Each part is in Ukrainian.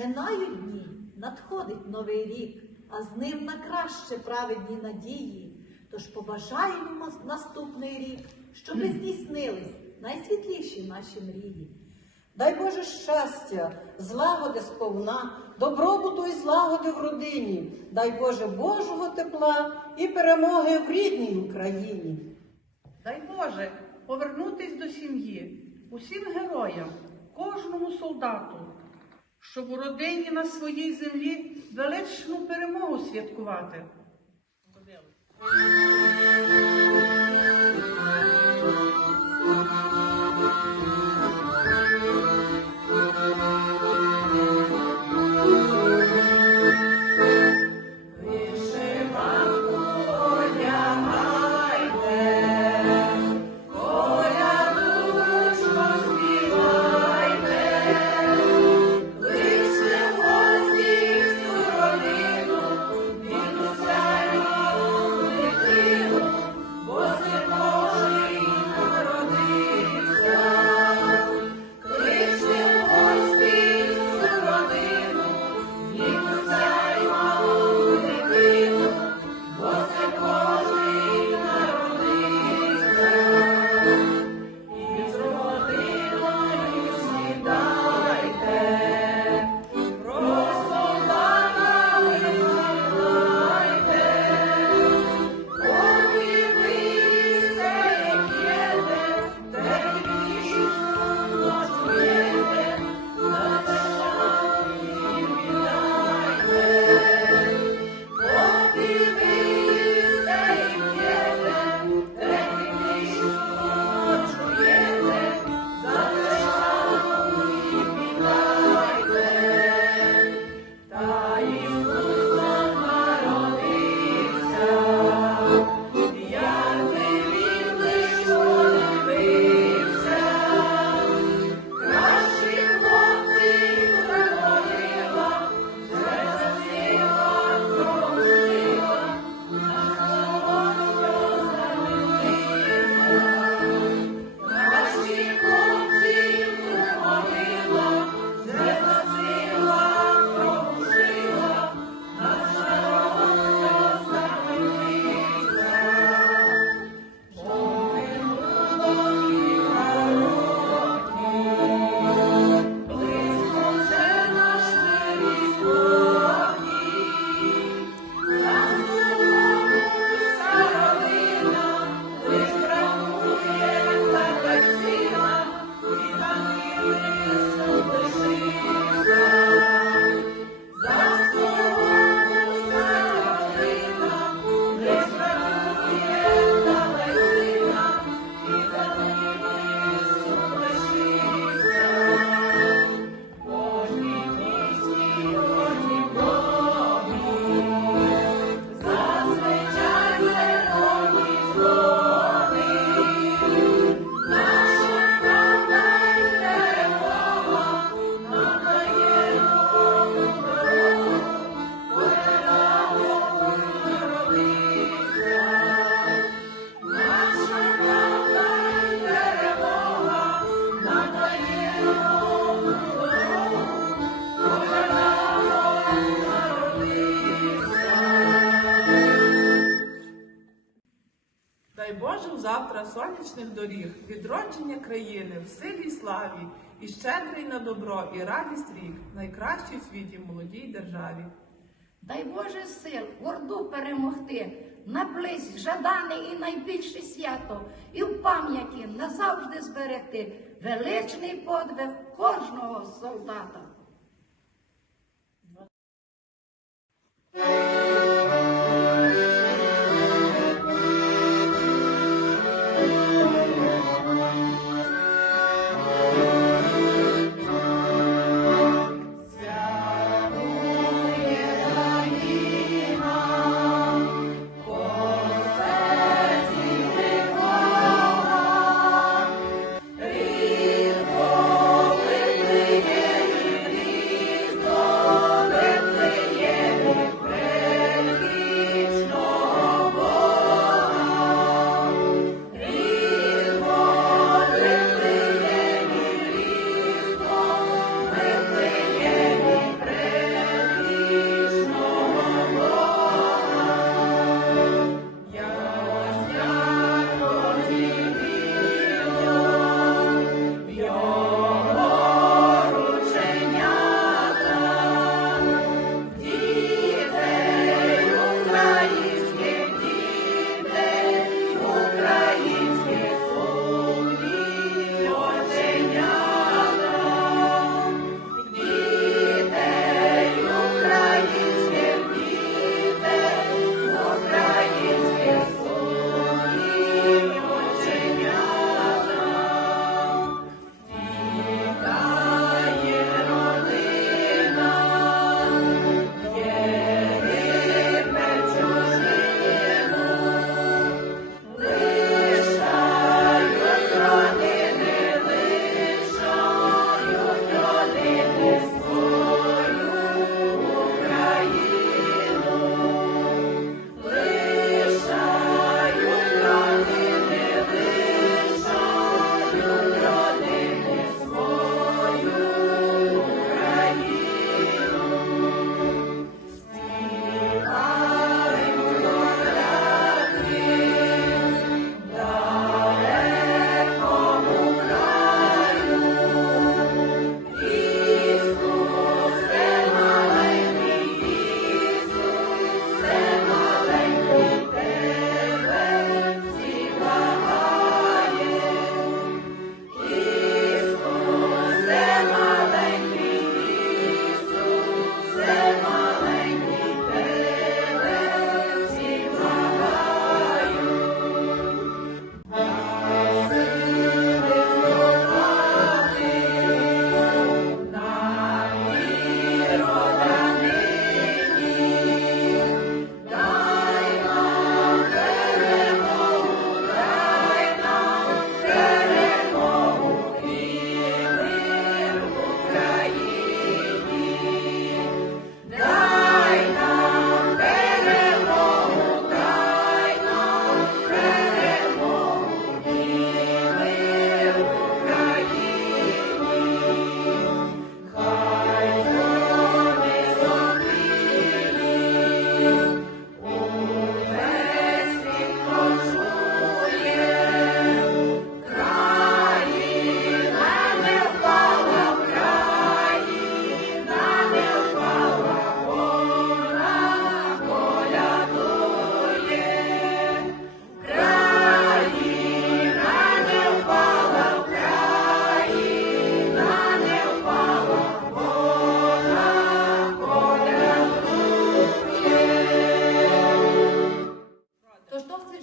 Минають дні, надходить новий рік, а з ним на краще праведні надії. Тож побажаємо наступний рік, щоби здійснились найсвітліші наші мрії. Дай Боже щастя, злагоди сповна, добробуту і злагоди в родині. Дай Боже Божого тепла і перемоги в рідній Україні. Дай Боже повернутись до сім'ї, усім героям, кожному солдату, щоб у родині на своїй землі величну перемогу святкувати. Сонячних доріг, відродження країни в силі й славі, і щедрий на добро, і радість рік, найкращий в світі молодій державі. Дай Боже сил, орду перемогти, наблизь жадане і найбільше свято, і в пам'яті назавжди зберегти величний подвиг кожного солдата.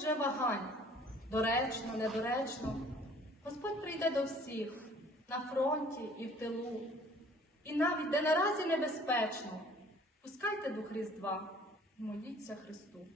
Вже вагань. Доречно, недоречно. Господь прийде до всіх на фронті і в тилу. І навіть де наразі небезпечно. Пускайте дух Різдва, моліться Христу.